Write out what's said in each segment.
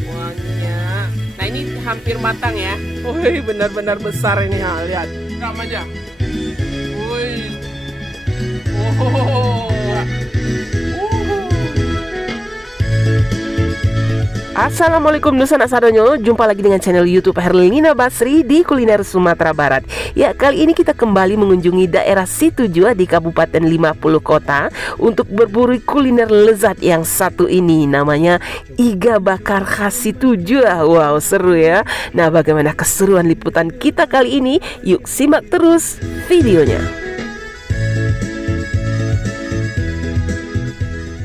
wanginya. Nah ini hampir matang ya. Wih, benar-benar besar ini ya, lihat. Ram aja. Wih. Oh. Assalamualaikum Nusa Sadonyo, jumpa lagi dengan channel YouTube Herlina Basri di Kuliner Sumatera Barat. Ya, kali ini kita kembali mengunjungi daerah Situjua di Kabupaten 50 Kota untuk berburu kuliner lezat yang satu ini, namanya iga bakar khas Situjua. Wow, seru ya. Nah, bagaimana keseruan liputan kita kali ini? Yuk simak terus videonya.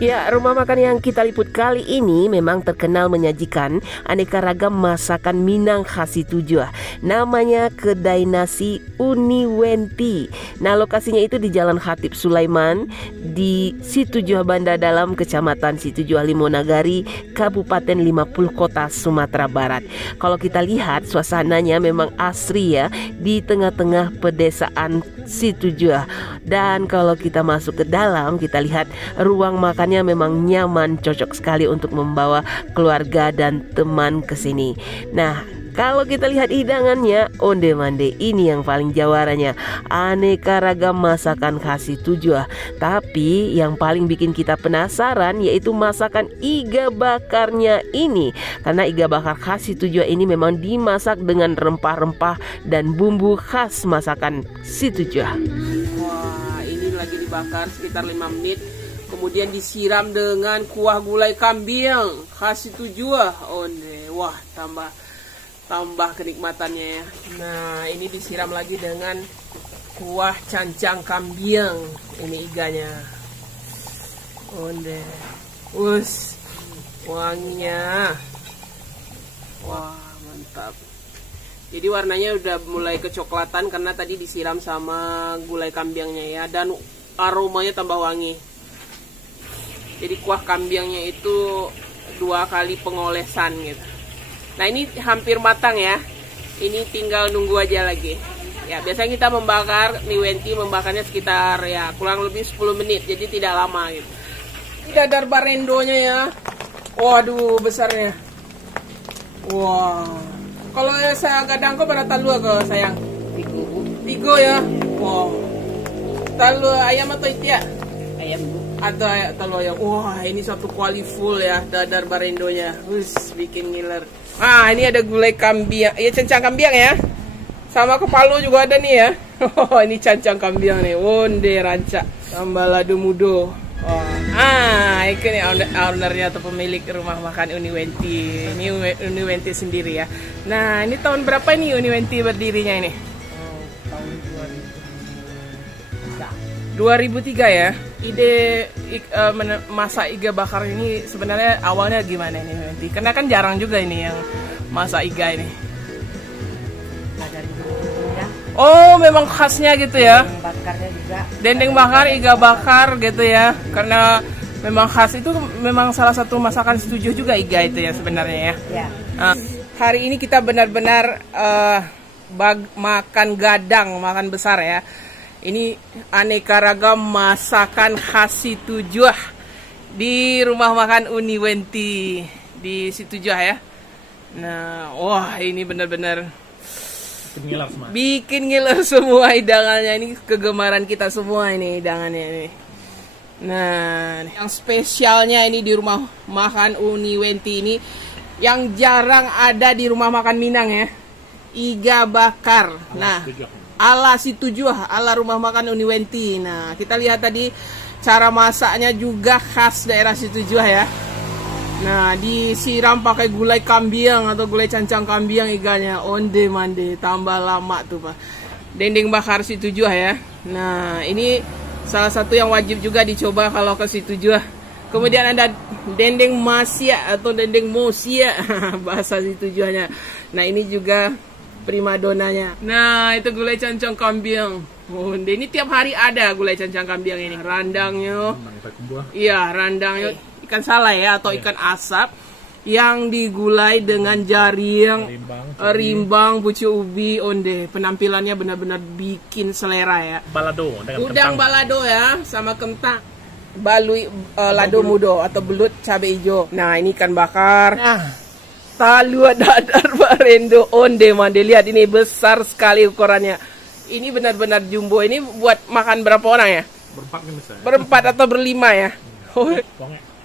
Ya, rumah makan yang kita liput kali ini memang terkenal menyajikan aneka ragam masakan Minang khas Situjua. Namanya Kedai Nasi Uni Wenti. Nah, lokasinya itu di Jalan Khatib Sulaiman di Situjua Banda Dalam, Kecamatan Situjua Limonagari, Kabupaten 50 Kota, Sumatera Barat. Kalau kita lihat suasananya memang asri ya, di tengah-tengah pedesaan Situjua. Dan kalau kita masuk ke dalam, kita lihat ruang makan memang nyaman, cocok sekali untuk membawa keluarga dan teman ke sini. Nah, kalau kita lihat hidangannya, onde-mande ini yang paling jawaranya, aneka ragam masakan khas Situjua. Tapi yang paling bikin kita penasaran yaitu masakan iga bakarnya ini. Karena iga bakar khas Situjua ini memang dimasak dengan rempah-rempah dan bumbu khas masakan Situjua. Wah, ini lagi dibakar sekitar 5 menit. Kemudian disiram dengan kuah gulai kambing khas Situjua. Wah, tambah kenikmatannya ya. Nah, ini disiram lagi dengan kuah cancang kambing. Ini iganya. Wanginya. Wah, mantap. Jadi warnanya udah mulai kecoklatan karena tadi disiram sama gulai kambingnya ya, dan aromanya tambah wangi. Jadi kuah kambingnya itu 2 kali pengolesan gitu. Nah, ini hampir matang ya. Ini tinggal nunggu aja lagi. Ya, biasanya kita membakar mie wenti, membakarnya sekitar ya kurang lebih 10 menit. Jadi tidak lama gitu. Ini dadar barendonya ya. Waduh, besarnya. Wah. Kalau saya gadang kok pada talu ke sayang? Tigo ya. Wow. Talu ayam atau itia? Ayam. Ada talu ayam. Wah, ini satu kuali full ya dadar barendonya. Bikin ngiler. Ah, ini ada gulai kambing. Ya, cancang kambing ya. Sama kepala juga ada nih ya. Oh, ini cancang kambing nih. Wonde ranca. Tambah lado mudo. Oh. Ini ownernya atau pemilik rumah makan Uni Wenti. Ini Uni Wenti sendiri ya. Nah, ini tahun berapa nih Uni Wenti berdirinya ini? Tahun 2003 ya. Ide masak iga bakar ini sebenarnya awalnya gimana ini Wenti? Karena kan jarang juga ini yang masak iga ini. Oh, memang khasnya gitu ya. Dendeng bakarnya juga. Dendeng bakar, iga bakar gitu ya. Karena memang khas itu memang salah satu masakan Situjua juga iga itu ya sebenarnya ya. Ya. Hari ini kita benar-benar makan gadang, makan besar ya. Ini aneka ragam masakan khas Situjua di rumah makan Uni Wenti di Situjua ya. Nah, wah ini benar-benar bikin ngiler semua hidangannya. Ini kegemaran kita semua ini hidangannya ini. Nah, yang spesialnya ini di rumah makan Uni Wenti ini yang jarang ada di rumah makan Minang ya. Iga bakar. Nah, ala Situjua, ala rumah makan Uni Wenti. Nah, kita lihat tadi cara masaknya juga khas daerah Situjua ya. Nah, disiram pakai gulai kambing atau gulai cancang kambing iganya. Onde mande, tambah lama tuh Pak. Dendeng bakar Situjua ya. Nah, ini salah satu yang wajib juga dicoba kalau ke Situjua. Kemudian ada dendeng masia atau dendeng mosia bahasa Situjuanya. Nah, ini juga primadonanya. Nah, itu gulai cancang kambing. Oh, ini tiap hari ada gulai cancang kambing ini. Randangnya. Iya, randangnya ikan salai ya atau ikan asap yang digulai dengan jaring, rimbang, pucuk ubi, onde. Penampilannya benar-benar bikin selera ya. Balado, udang balado ya, sama kentang. balui lado mudo atau belut cabai hijau. Nah, ini ikan bakar. Nah, talua dadar barendo onde mande. Lihat ini besar sekali ukurannya. Ini benar-benar jumbo. Ini buat makan berapa orang ya? Berempat kan bisa. Berempat atau berlima ya?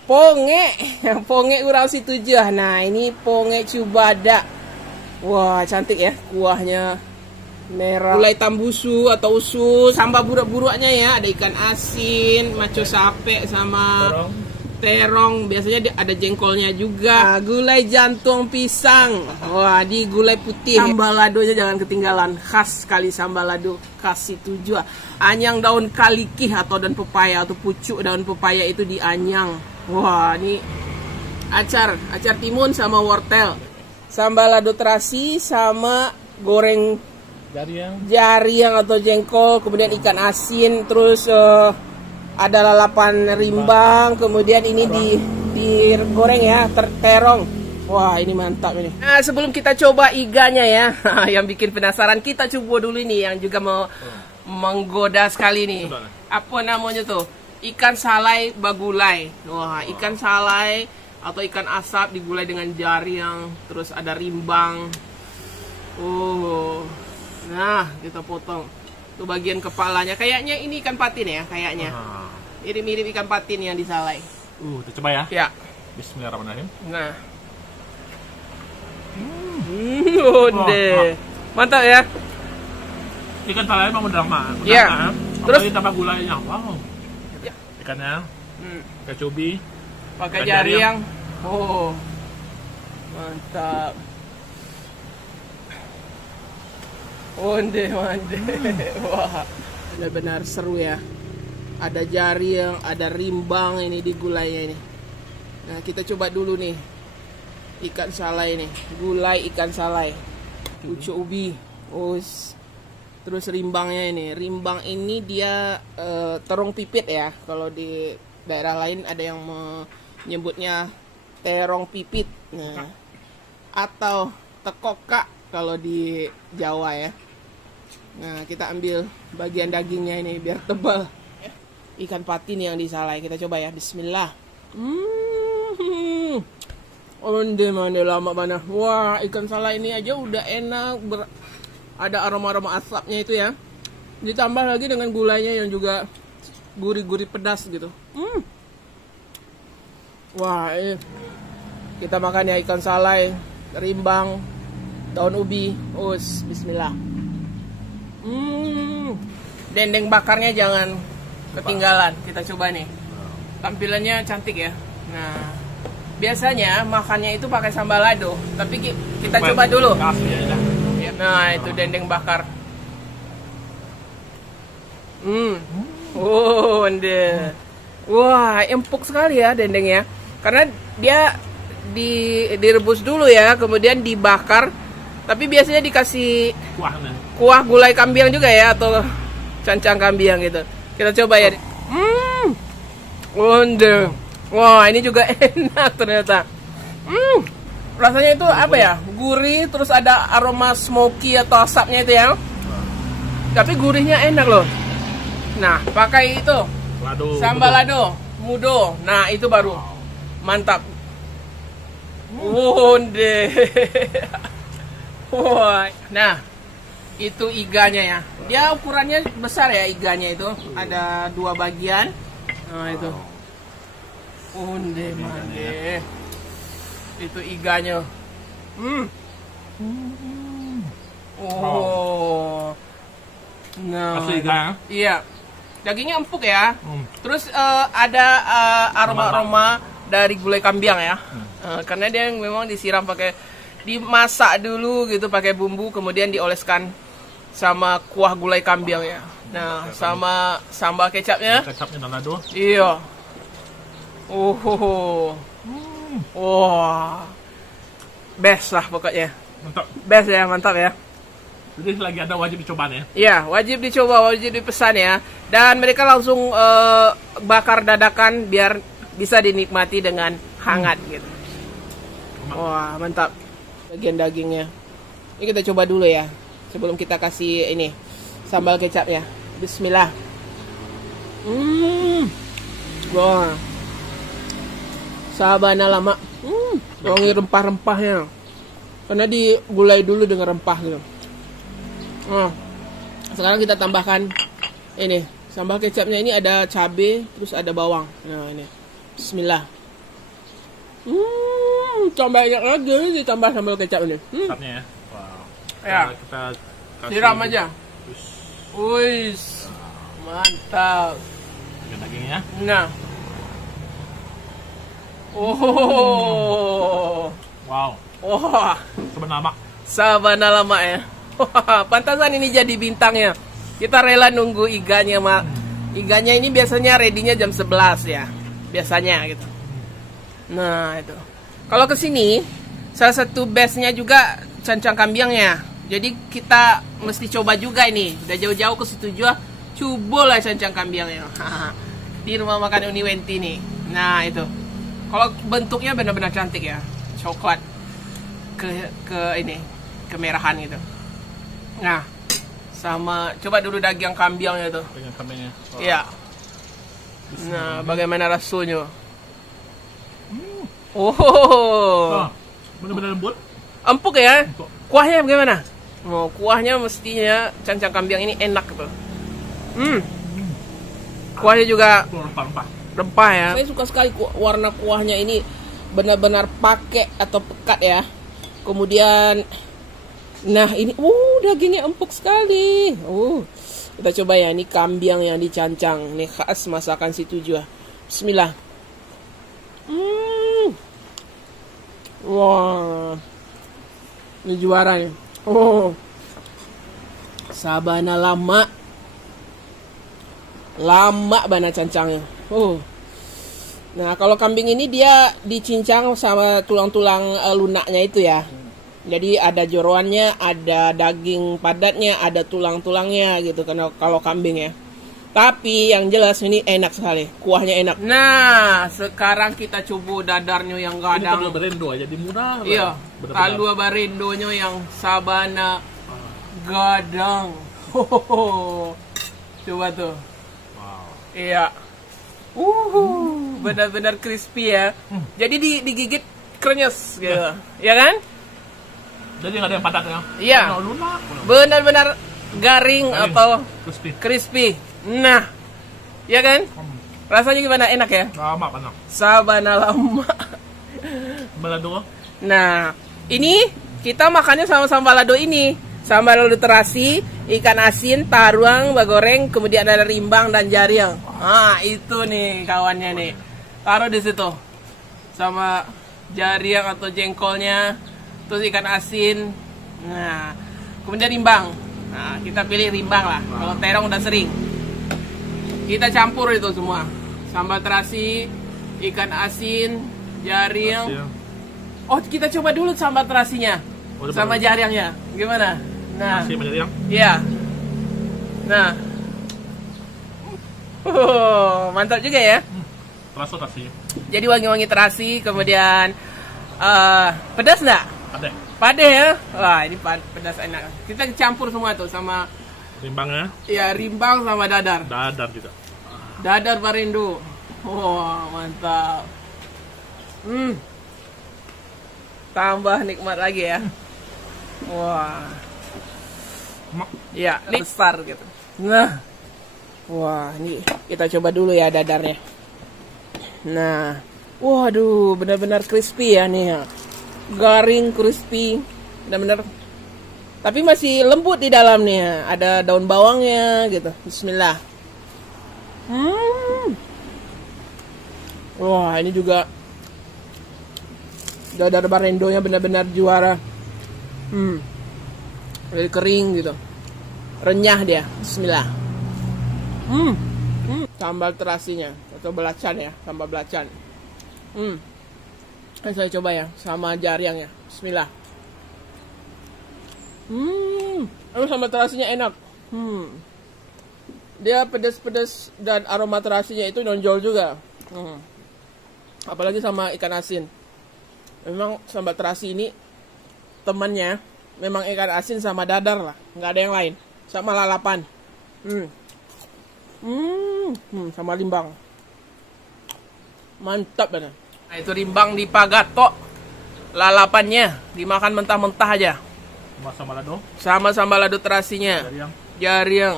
Ponge urang situ jah. Nah, ini ponge cubada. Wah, cantik ya kuahnya. Merah. Gulai tambusu atau usus. Sambal buruk-buruknya ya. Ada ikan asin, maco sape sama terong. Biasanya ada jengkolnya juga. Nah, gulai jantung pisang. Wah, di gulai putih. Sambal ladonya jangan ketinggalan. Khas sekali sambal lado khas situ juga. Anyang daun kalikih atau daun pepaya atau pucuk daun pepaya itu dianyang. Wah, ini acar timun sama wortel. Sambal lado terasi sama goreng jariang atau jengkol, kemudian ikan asin, terus ada lalapan rimbang, kemudian ini digoreng ya, terong. Wah, ini mantap ini. Nah, sebelum kita coba iganya ya, yang bikin penasaran, kita coba dulu ini yang juga mau menggoda sekali nih. Apa namanya tuh? Ikan salai bagulai. Wah, ikan salai atau ikan asap digulai dengan jariang, terus ada rimbang. Nah, kita potong. Tuh bagian kepalanya. Kayaknya ini ikan patin ya, kayaknya. Mirip-mirip ikan patin yang disalai. Kita coba ya. Ya. Bismillahirrahmanirrahim. Nah. Udah. Mantap ya. Ikan salai memang udah lama. Iya. Terus ditambah gulainya. Wow. Ya. Ikannya. Kecubi. Pakai jariang. Oh. Mantap. Onde. Wah, benar-benar seru ya. Ada jariang, ada rimbang ini di gulainya ini. Nah, kita coba dulu nih ikan salai nih, gulai ikan salai, pucuk ubi, terus rimbangnya ini. Rimbang ini dia terong pipit ya. Kalau di daerah lain ada yang menyebutnya terong pipit. Nah, atau tekokak kalau di Jawa ya. Nah, kita ambil bagian dagingnya ini biar tebal. Ikan patin yang disalai, kita coba ya. Bismillah. Onde mana lama mana. Wah, ikan salai ini aja udah enak, ada aroma-aroma asapnya itu ya. Ditambah lagi dengan gulainya yang juga gurih-gurih pedas gitu. Wah, kita makan ya ikan salai, rimbang, daun ubi. Bismillah. Dendeng bakarnya jangan ketinggalan. Kita coba nih. Tampilannya cantik ya. Nah, biasanya makannya itu pakai sambal lado, tapi kita coba dulu. Nah, itu dendeng bakar. Wah, empuk sekali ya dendengnya. Karena dia direbus dulu ya, kemudian dibakar. Tapi biasanya dikasih kuah gulai kambing juga ya, atau cancang kambing gitu. Kita coba ya. Wah, ini juga enak ternyata. Rasanya itu apa ya? Gurih, terus ada aroma smoky atau asapnya itu ya. Tapi gurihnya enak loh. Nah, pakai itu sambal lado mudo. Nah, itu baru mantap. Wah, nah itu iganya ya. Dia ukurannya besar ya iganya itu. Ada 2 bagian. Nah itu. Mande. Itu iganya. Nah. Asli iga ya? Iya. Dagingnya empuk ya. Terus ada aroma-aroma dari gulai kambing ya. Karena dia memang disiram dimasak dulu gitu pakai bumbu, kemudian dioleskan sama kuah gulai kambing ya. Nah, sama sambal kecapnya. Kecapnya dan lado. Iya. Wah. Best lah pokoknya. Mantap. Best ya, mantap ya. Jadi lagi ada wajib dicoba nih. Iya, wajib dicoba, wajib dipesan ya. Dan mereka langsung bakar dadakan biar bisa dinikmati dengan hangat gitu. Wah, mantap. Bagian dagingnya. Ini kita coba dulu ya. Sebelum kita kasih ini sambal kecap ya. Bismillah. Wah. Sabana lama. Wangi rempah-rempahnya. Karena digulai dulu dengan rempah gitu. Oh. Sekarang kita tambahkan ini. Sambal kecapnya ini ada cabai, terus ada bawang. Nah, ini. Bismillah. Tambah banyak lagi ditambah sambal kecap ini. Kecapnya ya. Wow. Ya. Kita kasih Siram aja. Terus Wih. Mantap. dagingnya. Nah. Oh. Wow. Wah. Sebenarnya Sabana lama ya. Wah, pantasan ini jadi bintangnya. Kita rela nunggu iganya, Mak. Iganya ini biasanya ready-nya jam 11 ya. Biasanya gitu. Nah, itu. Kalau ke sini, salah satu best-nya juga cancang kambiangnya. Jadi kita mesti coba juga ini. Udah jauh-jauh ke situ juga, coba lah cancang kambiangnya. Di rumah makan Uniwenti nih. Nah, itu. Kalau bentuknya benar-benar cantik ya. Coklat. Ke ini, kemerahan gitu. Nah, sama coba dulu daging kambiangnya tuh. dengan kambingnya. Wow. Iya. Nah, bagaimana rasanya? Oh, Oh, benar-benar lembut. empuk ya. Empuk. Kuahnya bagaimana? Oh, kuahnya mestinya cancang kambiang ini enak tuh. Kuahnya juga Tuh rempah-rempah. rempah ya. Saya suka sekali warna kuahnya ini benar-benar pakai atau pekat ya. Kemudian, nah ini, dagingnya empuk sekali. Kita coba ya, ini kambiang yang dicancang. Ini khas masakan situ juga. Bismillah. Wah, ini juara nih. Oh, Sabana lama banget cancangnya. Nah, kalau kambing ini dia dicincang sama tulang-tulang lunaknya itu ya. Jadi ada jeroannya, ada daging padatnya, ada tulang-tulangnya gitu kan kalau kambing ya. Tapi yang jelas ini enak sekali, kuahnya enak. Nah, sekarang kita coba dadarnya yang Ini gadang. talua berendo jadi murah. Iya, Benar-benar. talua barendonya yang sabana gadang. Coba tuh. Wow. Iya. Benar-benar crispy ya. Jadi digigit krenyes gitu. Ya kan? Jadi nggak ada yang padat ya? Iya. Lunak. Benar-benar garing atau Crispy. crispy. Nah, ya kan? Rasanya gimana? Enak ya? Lama kan? Sabana lama. Balado. Nah, ini kita makannya sama sambal lado ini. Sambal lado terasi, ikan asin, taruang, bagoreng, kemudian ada rimbang dan jariang. Ah, itu nih kawannya nih. Taruh di situ. Sama jariang atau jengkolnya, terus ikan asin. Nah, kemudian rimbang. Nah, kita pilih rimbang lah. Kalau terong udah sering. Kita campur itu semua. Sambal terasi, ikan asin, jariang. Oh, kita coba dulu sambal terasinya. Oh, Sama jariangnya. Gimana? Nah, Masih banyak yang iya. Nah. Mantap juga ya. terasa rasanya. Jadi wangi-wangi terasi, kemudian pedas enggak? Ada Pade ya? Wah, ini pedas enak. Kita campur semua tuh sama rimbangnya, ya rimbang sama dadar. dadar juga. Dadar Barindo. Wah, mantap. Tambah nikmat lagi ya. Wah. Ya, ini besar gitu. Nah. Wah, ini kita coba dulu ya dadarnya. Nah. Waduh, benar-benar crispy ya nih ya. Garing, crispy. Benar-benar. Tapi masih lembut di dalamnya. Ada daun bawangnya gitu. Bismillah. Wah, ini juga dadar Barendonya benar-benar juara. Jadi kering gitu. Renyah dia. Bismillah. Sambal terasinya atau belacan ya, sambal belacan. Saya coba ya sama jariangnya. Bismillah. Sambal terasinya enak. Dia pedas-pedas dan aroma terasinya itu nonjol juga. Apalagi sama ikan asin. Memang sambal terasi ini temannya memang ikan asin sama dadar lah, nggak ada yang lain. Sama lalapan. Sama limbang. Mantap benar. Nah, itu rimbang di Pagato. Lalapannya dimakan mentah-mentah aja. Masa balado. Sama sambal lado terasinya. Dari yang Jariang.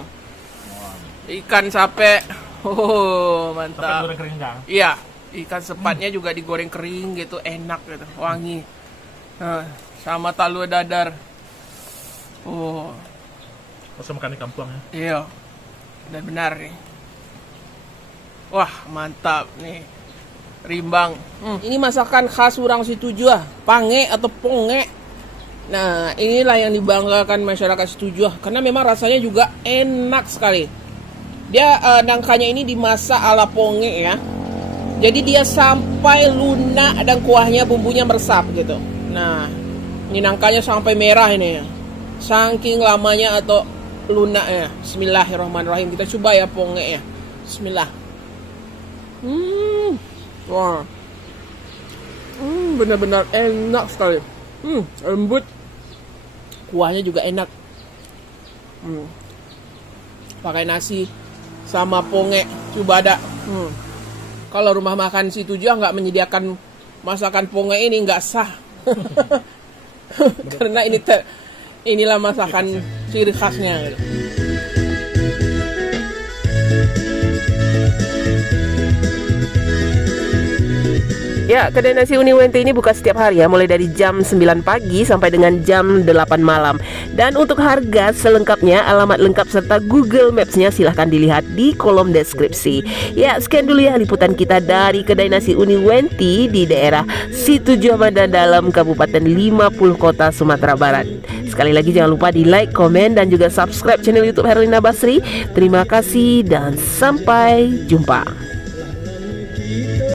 Ikan sape. Oh, tapi mantap. goreng kering enggak? Iya, ikan sepatnya juga digoreng kering gitu, enak gitu, wangi. Nah, sama talu dadar. Oh, Masa makan di kampung ya. iya. Benar-benar nih. Wah, mantap nih. Rimbang. Ini masakan khas orang Situjuah, pange atau ponge. Nah, inilah yang dibanggakan masyarakat Situjuah karena memang rasanya juga enak sekali. Dia nangkanya ini dimasak ala ponge ya. Jadi dia sampai lunak dan kuahnya bumbunya meresap gitu. Nah, ini nangkanya sampai merah ini ya. Saking lamanya atau lunaknya. Bismillahirrahmanirrahim. Kita coba ya ponge ya. Bismillah. Wah. Benar-benar enak sekali. Lembut. Kuahnya juga enak. Pakai nasi sama ponge coba ada. Kalau rumah makan Situjuah nggak menyediakan masakan ponge ini nggak sah. Karena inilah masakan ciri khasnya gitu. Ya, kedai nasi Uniwenti ini buka setiap hari ya, mulai dari jam 9 pagi sampai dengan jam 8 malam. Dan untuk harga selengkapnya, alamat lengkap serta Google Maps-nya silahkan dilihat di kolom deskripsi. Ya, sekian dulu ya liputan kita dari kedai nasi Uniwenti di daerah Situjuah Mada Dalam, Kabupaten 50 Kota, Sumatera Barat. Sekali lagi jangan lupa di like, komen, dan juga subscribe channel YouTube Herlina Basri. Terima kasih dan sampai jumpa.